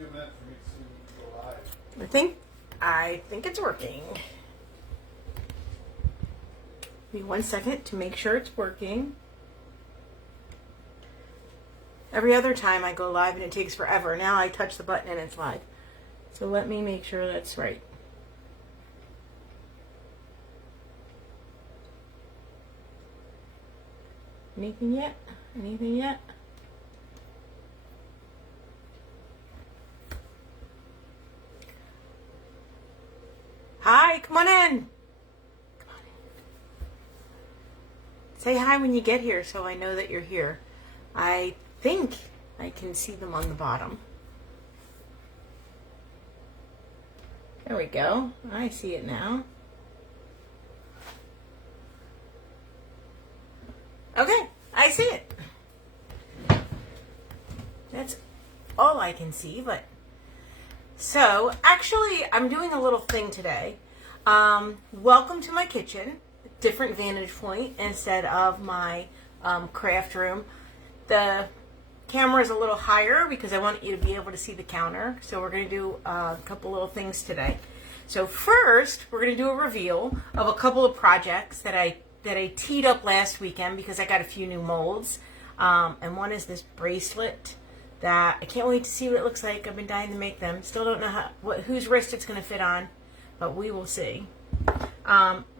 few minutes for me to see you go live. I think it's working. Give me 1 second to make sure it's working. Every other time I go live and it takes forever. Now I touch the button and it's live. So let me make sure that's right. Anything yet? Anything yet? Hi, come on in. Come on in. Say hi when you get here so I know that you're here. I think I can see them on the bottom. There we go. I see it now. Okay, I see it. That's all I can see, but so actually I'm doing a little thing today. Welcome to my kitchen, different vantage point instead of my craft room. The camera is a little higher because I want you to be able to see the counter. So we're going to do a couple little things today. So first, we're going to do a reveal of a couple of projects that I teed up last weekend because I got a few new molds. And one is this bracelet that I can't wait to see what it looks like. I've been dying to make them. Still don't know whose wrist it's going to fit on, but we will see.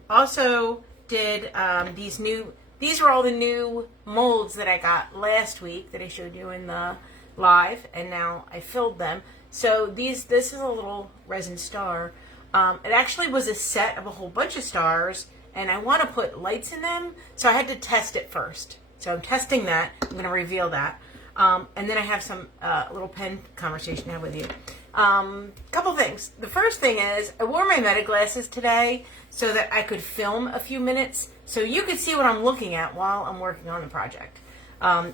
Also did these were all the new molds that I got last week that I showed you in the live, and now I filled them. So this is a little resin star. It actually was a set of a whole bunch of stars, and I want to put lights in them, so I had to test it first. So I'm testing that. I'm going to reveal that. And then I have some little pen conversation to have with you. Couple things. The first thing is I wore my meta glasses today so that I could film a few minutes so you could see what I'm looking at while I'm working on the project.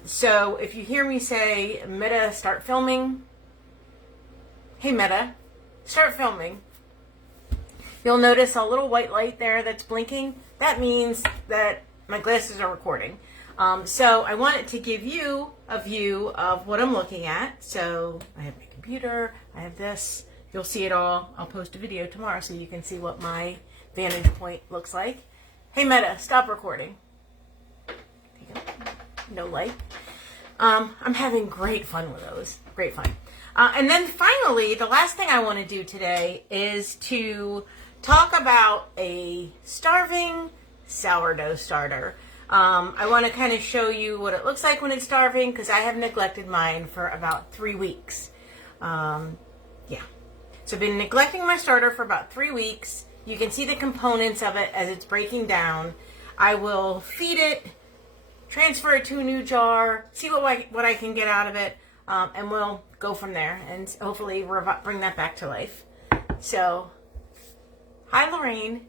So if you hear me say, Meta, start filming. Hey, Meta, start filming. You'll notice a little white light there that's blinking. That means that my glasses are recording. So I wanted to give you a view of what I'm looking at. So I have my computer, I have this. You'll see it all. I'll post a video tomorrow so you can see what my vantage point looks like. Hey Meta, stop recording. There you go. No light. I'm having great fun with those. Great fun. And then finally, the last thing I want to do today is to talk about a starving sourdough starter. I want to kind of show you what it looks like when it's starving because I have neglected mine for about 3 weeks. Yeah. So I've been neglecting my starter for about 3 weeks. You can see the components of it as it's breaking down. I will feed it, transfer it to a new jar, see what I can get out of it, and we'll go from there and hopefully bring that back to life. So, hi Lorraine.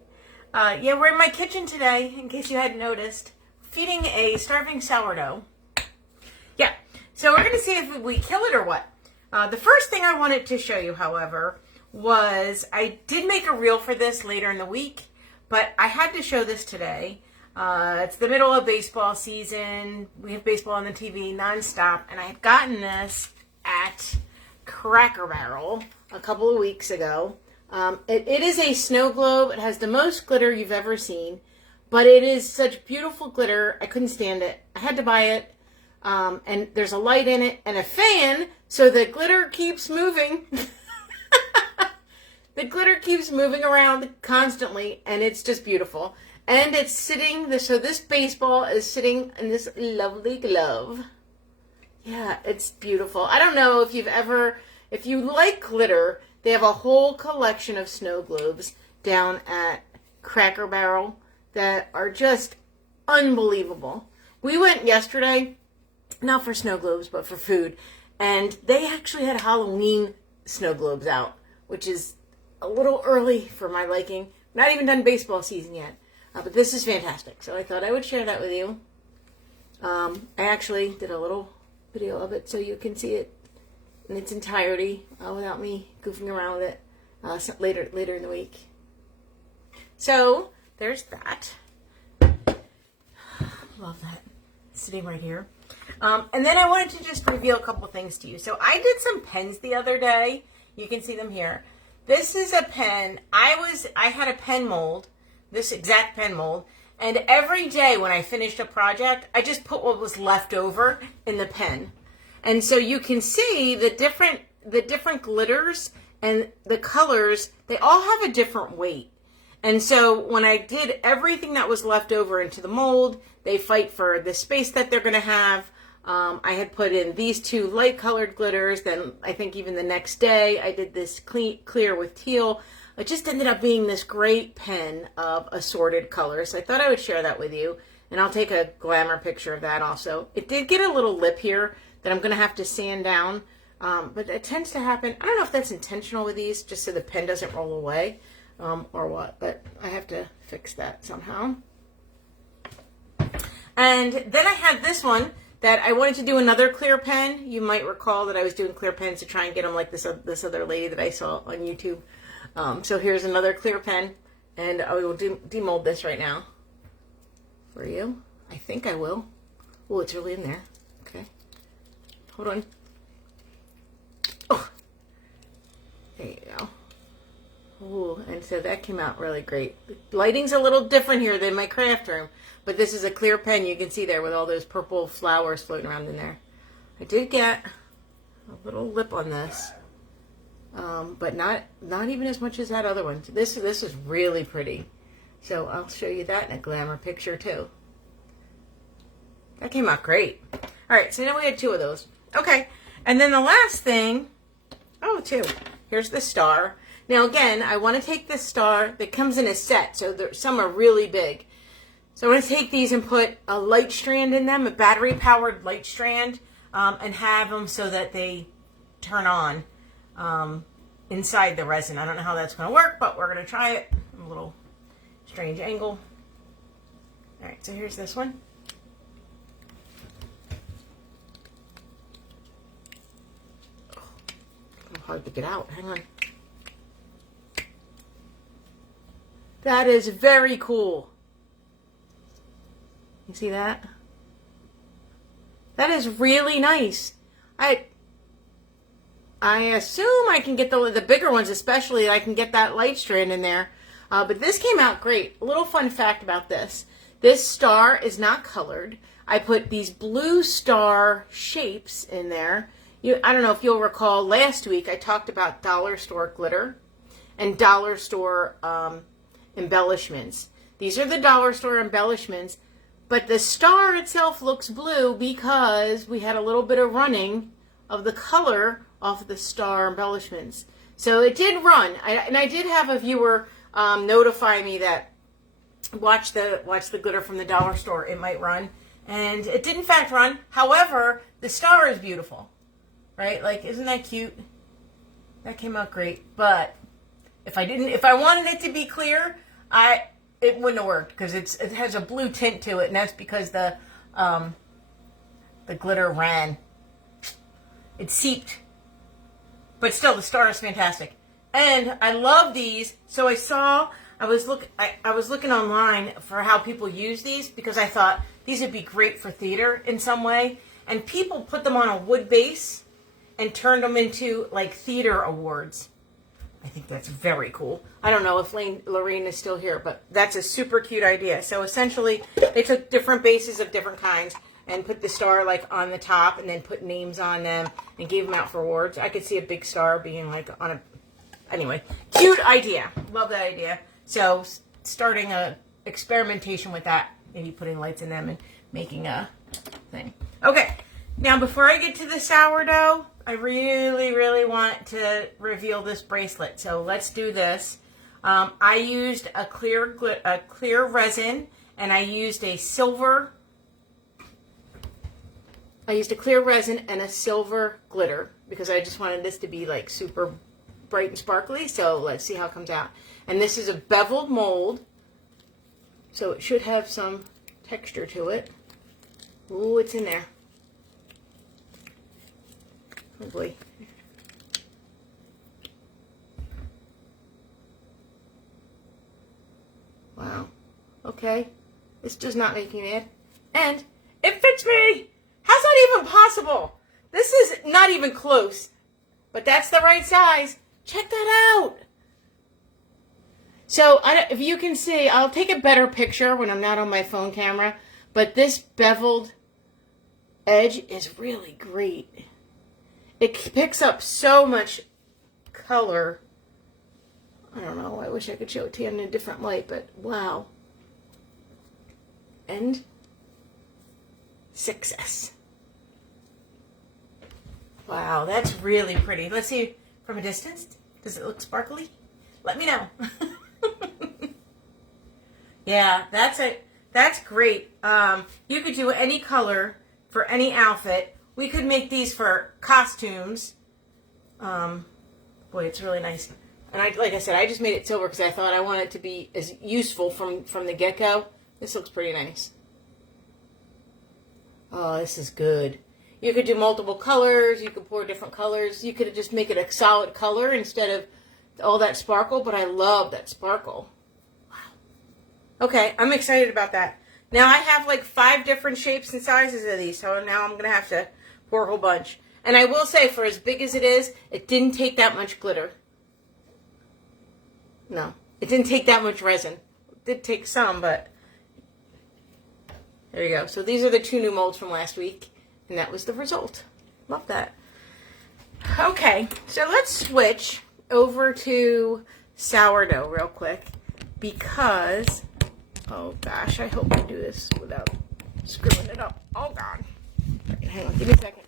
Yeah, we're in my kitchen today, in case you hadn't noticed, feeding a starving sourdough. Yeah, so we're going to see if we kill it or what. The first thing I wanted to show you, however, was I did make a reel for this later in the week, but I had to show this today. It's the middle of baseball season. We have baseball on the TV nonstop, and I had gotten this at Cracker Barrel a couple of weeks ago. It is a snow globe. It has the most glitter you've ever seen, but it is such beautiful glitter. I couldn't stand it. I had to buy it, and there's a light in it and a fan, so the glitter keeps moving. The glitter keeps moving around constantly, and it's just beautiful. And it's sitting, so this baseball is sitting in this lovely glove. Yeah, it's beautiful. I don't know if if you like glitter, they have a whole collection of snow globes down at Cracker Barrel that are just unbelievable. We went yesterday, not for snow globes, but for food, and they actually had Halloween snow globes out, which is a little early for my liking. Not even done baseball season yet. But this is fantastic, so I thought I would share that with you. I actually did a little video of it so you can see it in its entirety without me goofing around with it later in the week. So there's that. Love that. Sitting right here. And then I wanted to just reveal a couple things to you. So I did some pens the other day. You can see them here. This is a pen. I had a pen mold, this exact pen mold, and every day when I finished a project, I just put what was left over in the pen. And so you can see the different glitters and the colors, they all have a different weight. And so when I did everything that was left over into the mold, they fight for the space that they're going to have. I had put in these two light colored glitters. Then I think even the next day I did this clear with teal. It just ended up being this great pen of assorted colors. So I thought I would share that with you. And I'll take a glamour picture of that also. It did get a little lip here that I'm going to have to sand down. But it tends to happen. I don't know if that's intentional with these, just so the pen doesn't roll away or what. But I have to fix that somehow. And then I had this one that I wanted to do another clear pen. You might recall that I was doing clear pens to try and get them like this other lady that I saw on YouTube. So here's another clear pen, and I will demold this right now for you. I think I will. Oh, it's really in there. Okay. Hold on. Oh, there you go. Oh, and so that came out really great. The lighting's a little different here than my craft room, but this is a clear pen. You can see there with all those purple flowers floating around in there. I did get a little lip on this, but not even as much as that other one. This is really pretty. So I'll show you that in a glamour picture too. That came out great. All right, so now we had two of those. Okay, and then the last thing, two. Here's the star. Now again, I want to take this star that comes in a set, so some are really big. So I'm going to take these and put a light strand in them, a battery-powered light strand, and have them so that they turn on inside the resin. I don't know how that's going to work, but we're going to try it. A little strange angle. All right, so here's this one. Hard to get out. Hang on. That is very cool. You see that? That is really nice. I assume I can get the bigger ones, especially I can get that light strand in there. But this came out great. A little fun fact about this. This star is not colored. I put these blue star shapes in there. I don't know if you'll recall, last week I talked about dollar store glitter and dollar store embellishments. These are the dollar store embellishments, but the star itself looks blue because we had a little bit of running of the color off of the star embellishments. So it did run, and I did have a viewer notify me that watch the glitter from the dollar store, it might run, and it did in fact run. However, the star is beautiful. Right? Like, isn't that cute? That came out great. But if I wanted it to be clear, it wouldn't have worked because it has a blue tint to it, and that's because the glitter ran. It seeped. But still, the star is fantastic. And I love these. So I was looking online for how people use these because I thought these would be great for theater in some way. And people put them on a wood base and turned them into like theater awards. I think that's very cool. I don't know if Lorraine is still here, but that's a super cute idea. So essentially, they took different bases of different kinds and put the star like on the top and then put names on them and gave them out for awards. I could see a big star being like on a... Anyway, cute idea. Love that idea. So starting a experimentation with that, maybe putting lights in them and making a thing. Okay, now before I get to the sourdough, I really, really want to reveal this bracelet. So let's do this. I used a clear resin, and I used a clear resin and a silver glitter because I just wanted this to be like super bright and sparkly. So let's see how it comes out. And this is a beveled mold, so it should have some texture to it. Ooh, it's in there. Oh boy. Wow. Okay. This does not make me mad. And it fits me! How's that even possible? This is not even close. But that's the right size. Check that out. So, if you can see, I'll take a better picture when I'm not on my phone camera. But this beveled edge is really great. It picks up so much color. I don't know. I wish I could show it to you in a different light, but wow. And success. Wow, that's really pretty. Let's see from a distance. Does it look sparkly? Let me know. Yeah, that's great. You could do any color for any outfit. We could make these for costumes. Boy, it's really nice. And like I said, I just made it silver because I thought I wanted it to be as useful from the get-go. This looks pretty nice. Oh, this is good. You could do multiple colors. You could pour different colors. You could just make it a solid color instead of all that sparkle. But I love that sparkle. Wow. Okay, I'm excited about that. Now I have like 5 different shapes and sizes of these. So now I'm going to have to pour a whole bunch. And I will say, for as big as it is, it didn't take that much glitter. No, it didn't take that much resin. It did take some, but there you go. So these are the 2 new molds from last week, and that was the result. Love that. Okay, so let's switch over to sourdough real quick because, oh gosh, I hope I do this without screwing it up. Oh God. Okay, hang on, give me a second.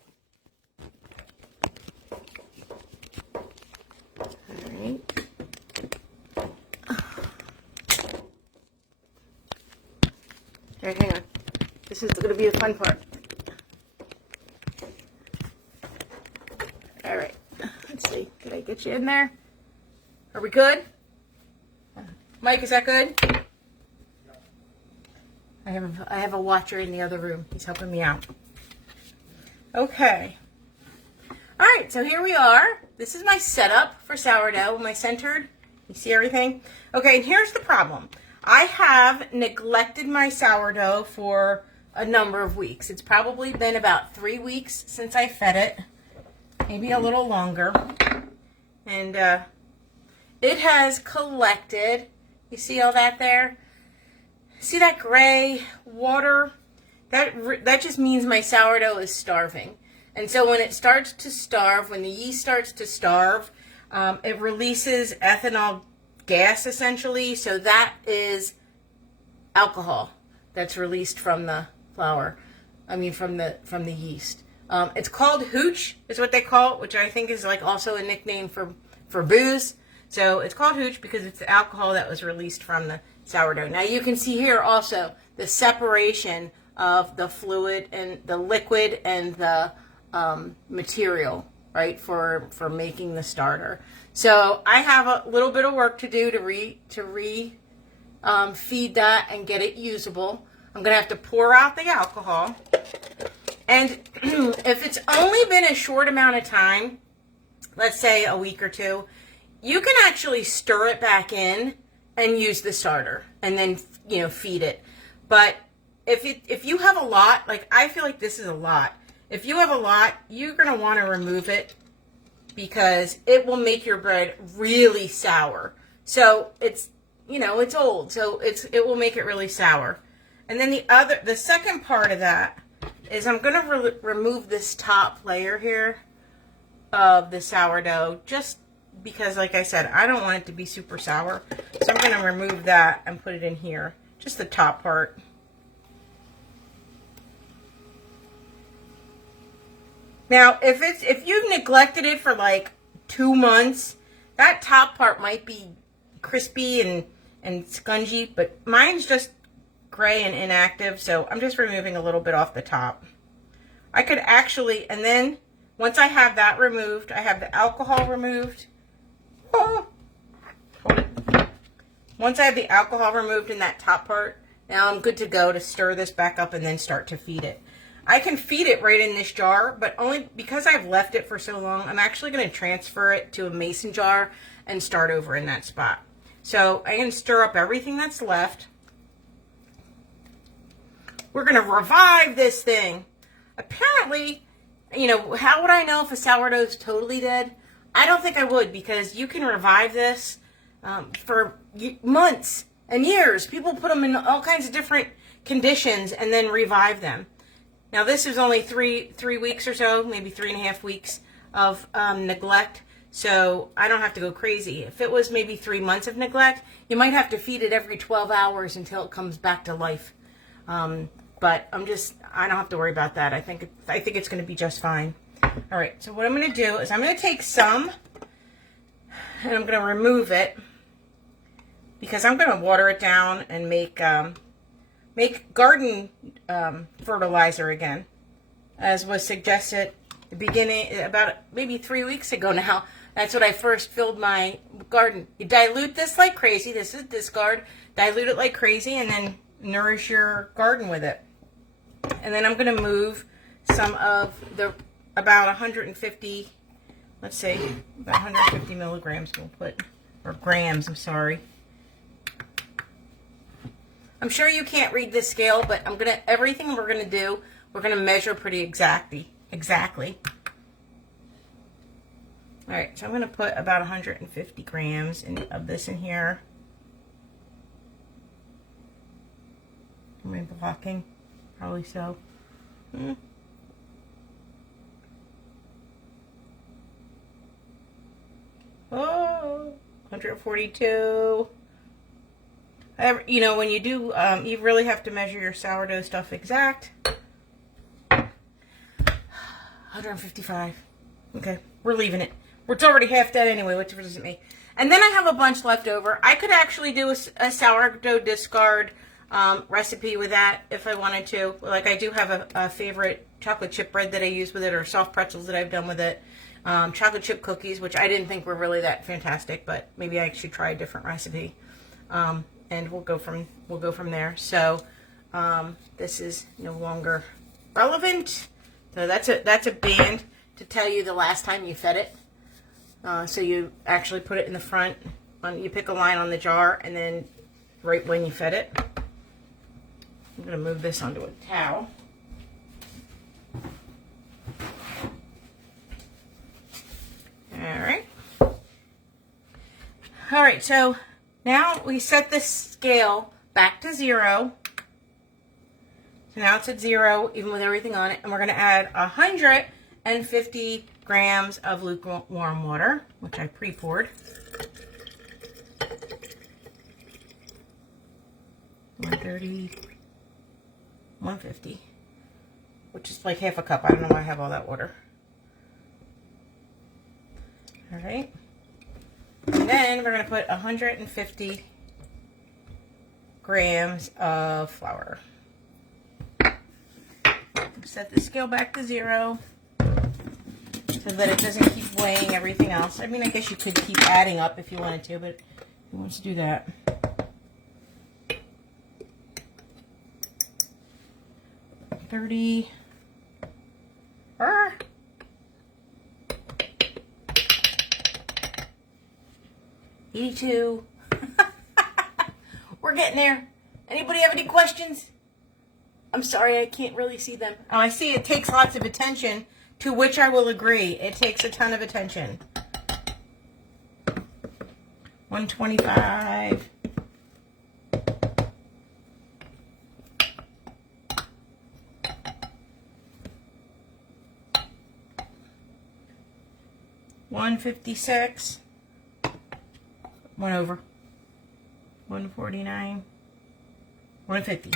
All right. All right, hang on. This is going to be the fun part. All right. Let's see. Did I get you in there? Are we good? Mike, is that good? I have a watcher in the other room. He's helping me out. Okay. All right, so here we are. This is my setup for sourdough. Am I centered? You see everything? Okay, and here's the problem. I have neglected my sourdough for a number of weeks. It's probably been about 3 weeks since I fed it. Maybe a little longer. And it has collected. You see all that there? See that gray water? That just means my sourdough is starving. And so when it starts to starve, when the yeast starts to starve, it releases ethanol gas essentially. So that is alcohol that's released from the flour. I mean from the yeast. It's called hooch is what they call it, which I think is like also a nickname for booze. So it's called hooch because it's the alcohol that was released from the sourdough. Now you can see here also the separation of the fluid and the liquid and the material, right, for making the starter. So I have a little bit of work to do to feed that and get it usable. I'm going to have to pour out the alcohol. And if it's only been a short amount of time, let's say a week or 2, you can actually stir it back in and use the starter and then, feed it. But if you have a lot, like I feel like this is a lot. If you have a lot, you're going to want to remove it because it will make your bread really sour. So it's, it's old, so it will make it really sour. And then the second part of that is I'm going to remove this top layer here of the sourdough just because, like I said, I don't want it to be super sour. So I'm going to remove that and put it in here, just the top part. Now, if you've neglected it for like 2 months, that top part might be crispy and spongy, but mine's just gray and inactive, so I'm just removing a little bit off the top. I could actually, and then once I have that removed, I have the alcohol removed. Oh, hold it. Once I have the alcohol removed in that top part, now I'm good to go to stir this back up and then start to feed it. I can feed it right in this jar, but only because I've left it for so long, I'm actually going to transfer it to a mason jar and start over in that spot. So I'm going to stir up everything that's left. We're going to revive this thing. apparently, you know, how would I know if a sourdough is totally dead? I don't think I would, because you can revive this for months and years. People put them in all kinds of different conditions and then revive them. Now this is only three weeks or so, maybe 3.5 weeks of neglect. So I don't have to go crazy. If it was maybe 3 months of neglect, you might have to feed it every 12 hours until it comes back to life. But I don't have to worry about that. I think it's going to be just fine. All right, so what I'm going to do is I'm going to take some and I'm going to remove it, because I'm going to water it down and make garden fertilizer again, as was suggested at the beginning, about maybe 3 weeks ago now. That's what I first filled my garden. You dilute this like crazy. This is discard. Dilute it like crazy and then nourish your garden with it. And then I'm going to move some of the about 150, let's say about 150 milligrams we'll put, or grams, I'm sorry. I'm sure you can't read this scale, but everything we're going to do, we're going to measure pretty exactly. All right, so I'm going to put about 150 grams of this in here. Am I blocking? Probably so. Oh, 142. You know, when you do, you really have to measure your sourdough stuff exact. 155. Okay, we're leaving it. It's already half dead anyway. What difference does it make? And then I have a bunch left over. I could actually do a sourdough discard recipe with that if I wanted to. Like, I do have a favorite chocolate chip bread that I use with it, or soft pretzels that I've done with it. Chocolate chip cookies, which I didn't think were really that fantastic, but maybe I should try a different recipe. And we'll go from there. So this is no longer relevant. So that's a band to tell you the last time you fed it. So you actually put it in the front. You pick a line on the jar, and then right when you fed it. I'm going to move this onto a towel. All right, so now we set the scale back to 0. So now it's at 0, even with everything on it. And we're going to add 150 grams of lukewarm water, which I pre-poured. 130, 150, which is like half a cup. I don't know why I have all that water. All right. And then we're going to put 150 grams of flour. Set the scale back to 0 so that it doesn't keep weighing everything else. I mean, I guess you could keep adding up if you wanted to, but who wants to do that? $30. 82. We're getting there. Anybody have any questions? I'm sorry, I can't really see them. Oh, I see it takes lots of attention, to which I will agree. It takes a ton of attention. 125. $156. 1 over. 149. 150.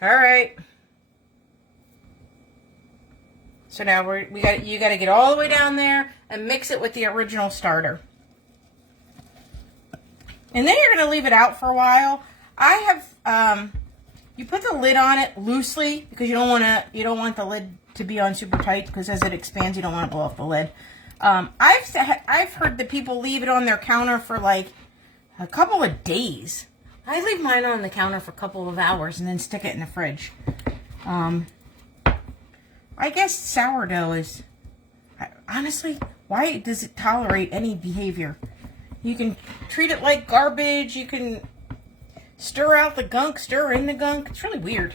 All right. So now you got to get all the way down there and mix it with the original starter. And then you're going to leave it out for a while. I have you put the lid on it loosely because you don't want the lid to be on super tight, because as it expands you don't want to blow off the lid. I've heard that people leave it on their counter for like a couple of days. I leave mine on the counter for a couple of hours and then stick it in the fridge. I guess sourdough is, honestly, why does it tolerate any behavior? You can treat it like garbage. You can stir out the gunk, stir in the gunk. It's really weird.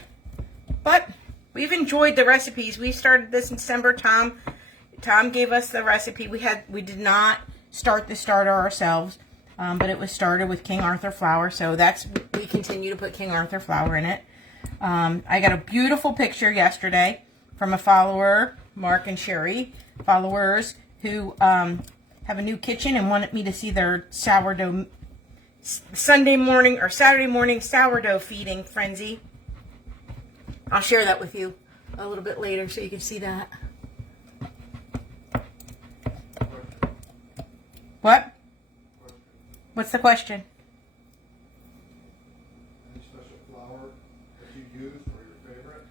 But we've enjoyed the recipes. We started this in December. Tom gave us the recipe. We did not start the starter ourselves, but it was started with King Arthur flour. So we continue to put King Arthur flour in it. I got a beautiful picture yesterday from a follower, Mark and Sherry, followers who have a new kitchen and wanted me to see their sourdough Sunday morning or Saturday morning sourdough feeding frenzy. I'll share that with you a little bit later so you can see that. What? What's the question? Any special flour that you use or your favorite?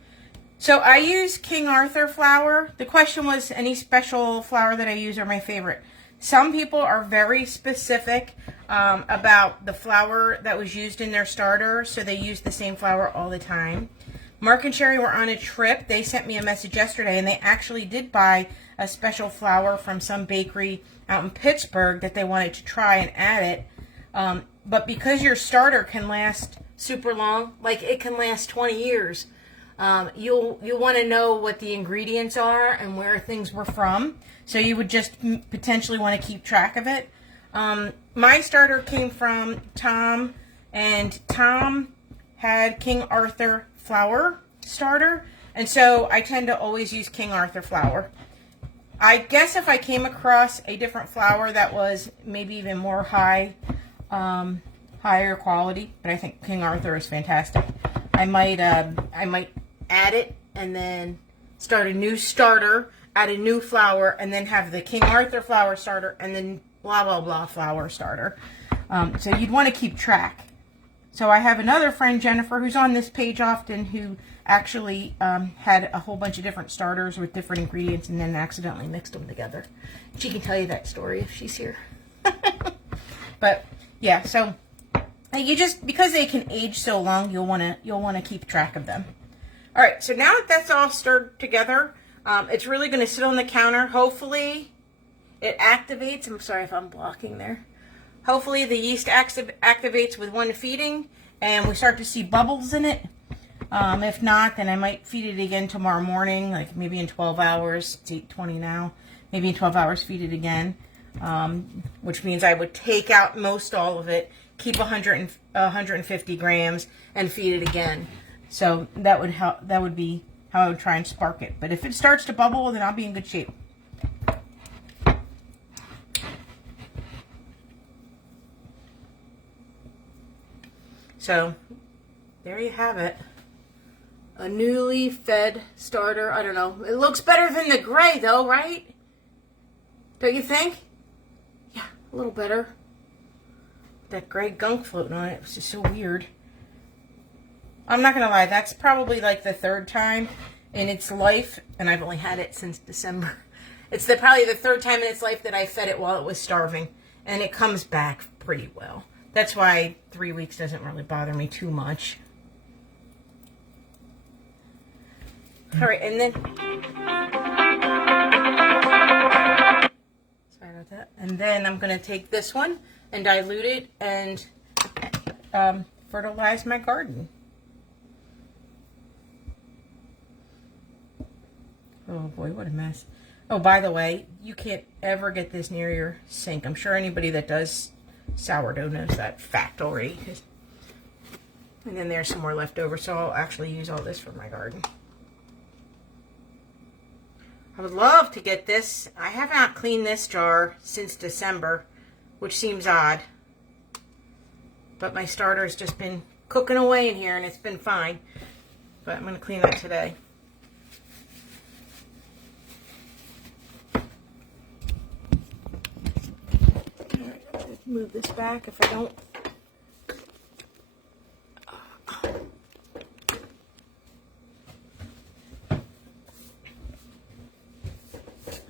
So I use King Arthur flour. The question was any special flour that I use or my favorite. Some people are very specific about the flour that was used in their starter, so they use the same flour all the time. Mark and Sherry were on a trip. They sent me a message yesterday, and they actually did buy a special flour from some bakery out in Pittsburgh that they wanted to try and add it. But because your starter can last super long, like it can last 20 years, you'll want to know what the ingredients are and where things were from. So you would just potentially want to keep track of it. My starter came from Tom, and Tom had King Arthur flour starter, and so I tend to always use King Arthur flour. I guess if I came across a different flour that was maybe even more higher quality, but I think King Arthur is fantastic. I might add it and then start a new starter, add a new flour, and then have the King Arthur flour starter and then blah blah blah flour starter. So you'd want to keep track. So I have another friend, Jennifer, who's on this page often, who actually had a whole bunch of different starters with different ingredients and then accidentally mixed them together. She can tell you that story if she's here. But yeah, so you just, because they can age so long, you'll want to keep track of them. All right, so now that that's all stirred together, it's really going to sit on the counter. Hopefully it activates. I'm sorry if I'm blocking there. Hopefully the yeast activates with one feeding and we start to see bubbles in it. If not, then I might feed it again tomorrow morning, like maybe in 12 hours. It's 8:20 now. Maybe in 12 hours feed it again, which means I would take out most all of it, keep 150 grams, and feed it again. So that would help. That would be how I would try and spark it. But if it starts to bubble, then I'll be in good shape. So there you have it. A newly fed starter. I don't know. It looks better than the gray though, right? Don't you think? Yeah, a little better. That gray gunk floating on it was just so weird. I'm not going to lie. That's probably like the third time in its life, and I've only had it since December. It's probably the third time in its life that I fed it while it was starving, and it comes back pretty well. That's why 3 weeks doesn't really bother me too much. All right, and then... Sorry about that. And then I'm going to take this one and dilute it and fertilize my garden. Oh boy, what a mess. Oh, by the way, you can't ever get this near your sink. I'm sure anybody that does sourdough knows that fact already. And then there's some more left over, so I'll actually use all this for my garden. I would love to get this. I have not cleaned this jar since December, which seems odd. But my starter has just been cooking away in here, and it's been fine. But I'm going to clean that today. Move this back if I don't. I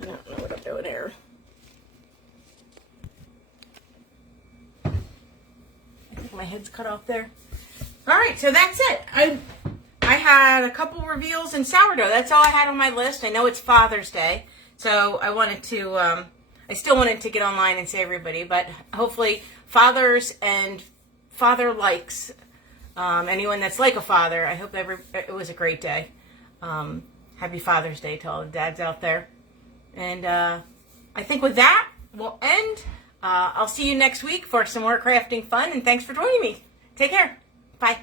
don't know what I'm doing here. I think my head's cut off there. All right, so that's it. I had a couple reveals in sourdough. That's all I had on my list. I know it's Father's Day, so I wanted to. I still wanted to get online and say everybody, but hopefully fathers and father likes, anyone that's like a father, I hope it was a great day. Happy Father's Day to all the dads out there. And I think with that, we'll end. I'll see you next week for some more crafting fun, and thanks for joining me. Take care. Bye.